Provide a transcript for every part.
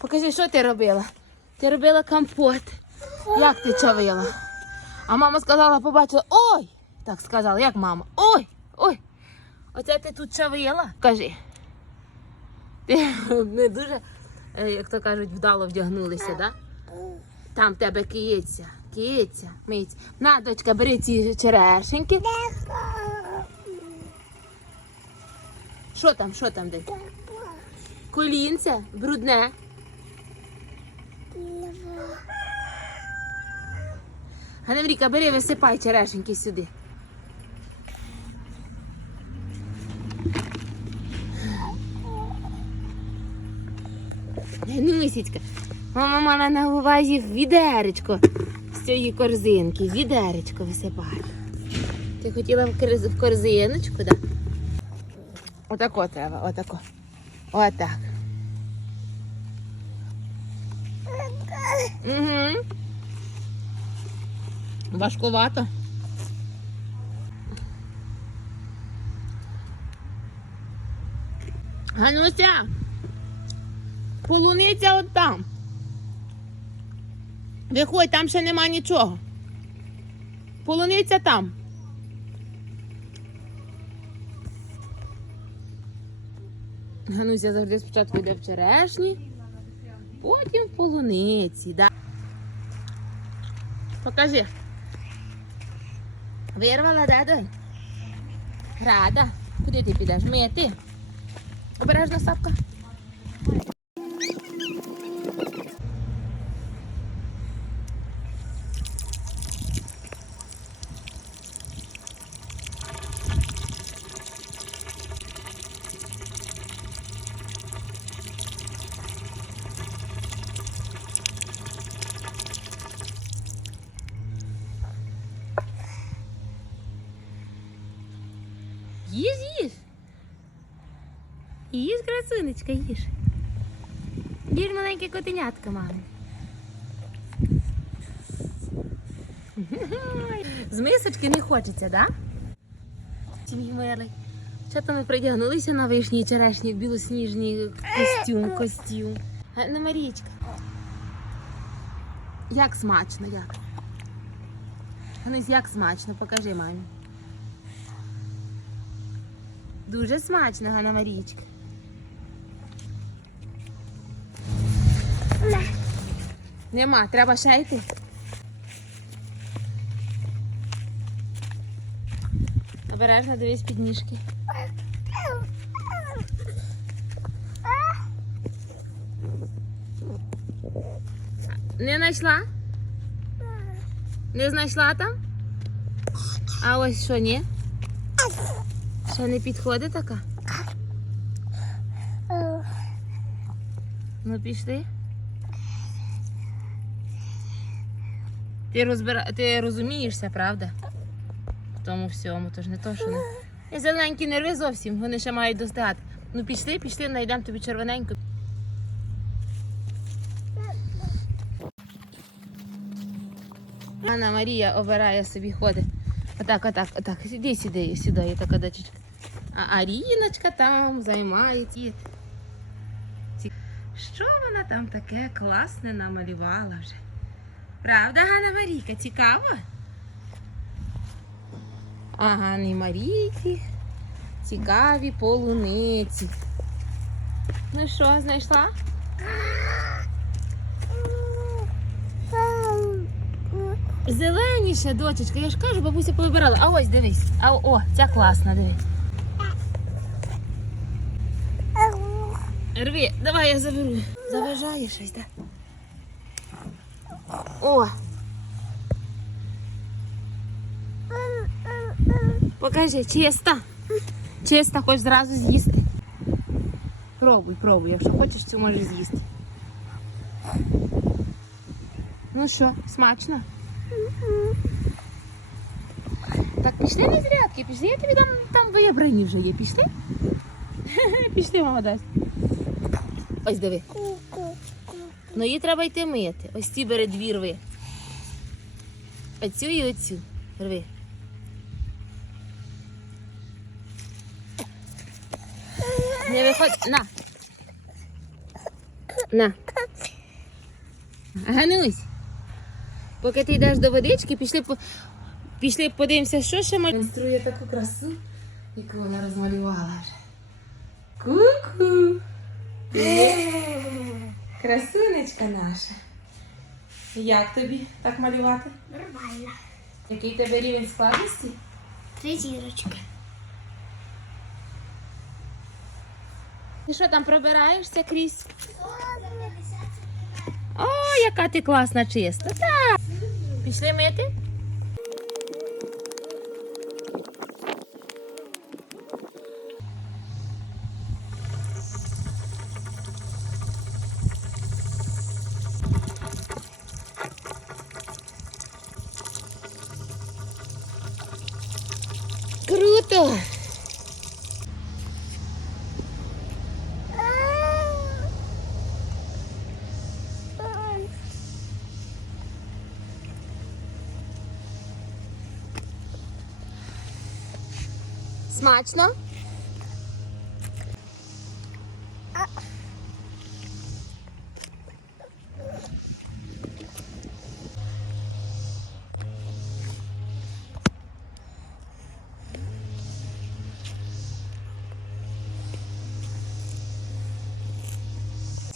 Покажи, що ти робила? Ти робила компот. Як ти чавила? А мама сказала, побачила, ой! Так сказала, як мама? Ой! Ой! Оце ти тут чавила? Кажи. Ти не дуже, е, як то кажуть, вдало вдягнулися, да? Там в тебе киється, киється, миється. На, дочка, бери ці черешеньки. Що там, що там десь? Колінце, брудне. Ганевріка, бери, висипай черешеньки сюди. Нусічка, мама мала на увазі відеречко з цієї корзинки. Відеречко висипай. Ти хотіла в, корзиночку, так? Отако треба, отако. Отак. Угу. Важкувато. Гануся, полуниця от там. Виходь, там ще нема нічого. Полуниця там. Гануся завжди спочатку йде в черешні, потім в полуниці. Да? Покажи. Вирвала, да, донь? Рада. Куди ти підеш? Мити. Обережна сапка. Їж, їж. Їж, красунечка, їж. Їж маленьке котенятка, мами. З мисочки не хочеться, да? Мій милий. Що то ми придягнулися на вишні черешні, білосніжні костюм, костюм. Ганна Марічка. Як смачно, як? Ганусь, як смачно, покажи мамі. Дуже смачно, Ганна Марічка. Нема, треба ще йти. Обережно дивись під ніжки. Не знайшла? Не знайшла там? А ось що, ні? Ще не підходить така? Ну пішли. Ти, розбира... ти розумієшся, правда? В тому всьому, то ж не то, що не. І зелененькі нерви зовсім, вони ще мають достигати. Ну пішли, пішли, знайдемо тобі червоненьку. Анна Марія обирає собі ходить. Отак, отак, отак. Іди сюди, сюди, така дочечка. А Аріночка там займається. Що вона там таке класне намалювала вже? Правда, Ганна Марійка, цікаво? А Ганні Марійки цікаві полуниці. Ну що, знайшла? Зеленіша, дочечка, я ж кажу, бабуся повибирала. А ось дивись. А о, ця класна, дивись. Рви, давай я заберу. Заважає щось, так? О. Покажи, чиста. Чиста, хоч зразу з'їсти. Пробуй, пробуй, якщо хочеш, цю можеш з'їсти. Ну що, смачно? Так, пішли на зарядки, пішли, я тобі там, там вибрані вже є. Пішли? Пішли, мама дасть. Ось диви. Ну її треба йти мити. Ось ці бери дві рви. Оцю і оцю. Рви. Не виходь. На. На. Ганусь, поки ти йдеш до водички, пішли, пішли подивимося, що ще малює. Демонструє таку красу, яку вона розмалювала вже. Ку-ку. Красунечка наша. Як тобі так малювати? Нормально. Який тебе рівень складності? Три зірочки. Ти що там пробираєшся крізь? О, яка ти класна чиста. Так. Пішли мити? Круто!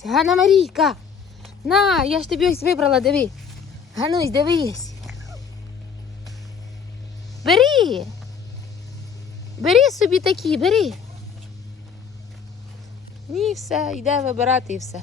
Смачно? Ганна Марійка, на, я ж тобі ось вибрала, диви. Ганусь, дивись. Бери. Бери собі такі, бери. Ні, все, йде вибирати і все.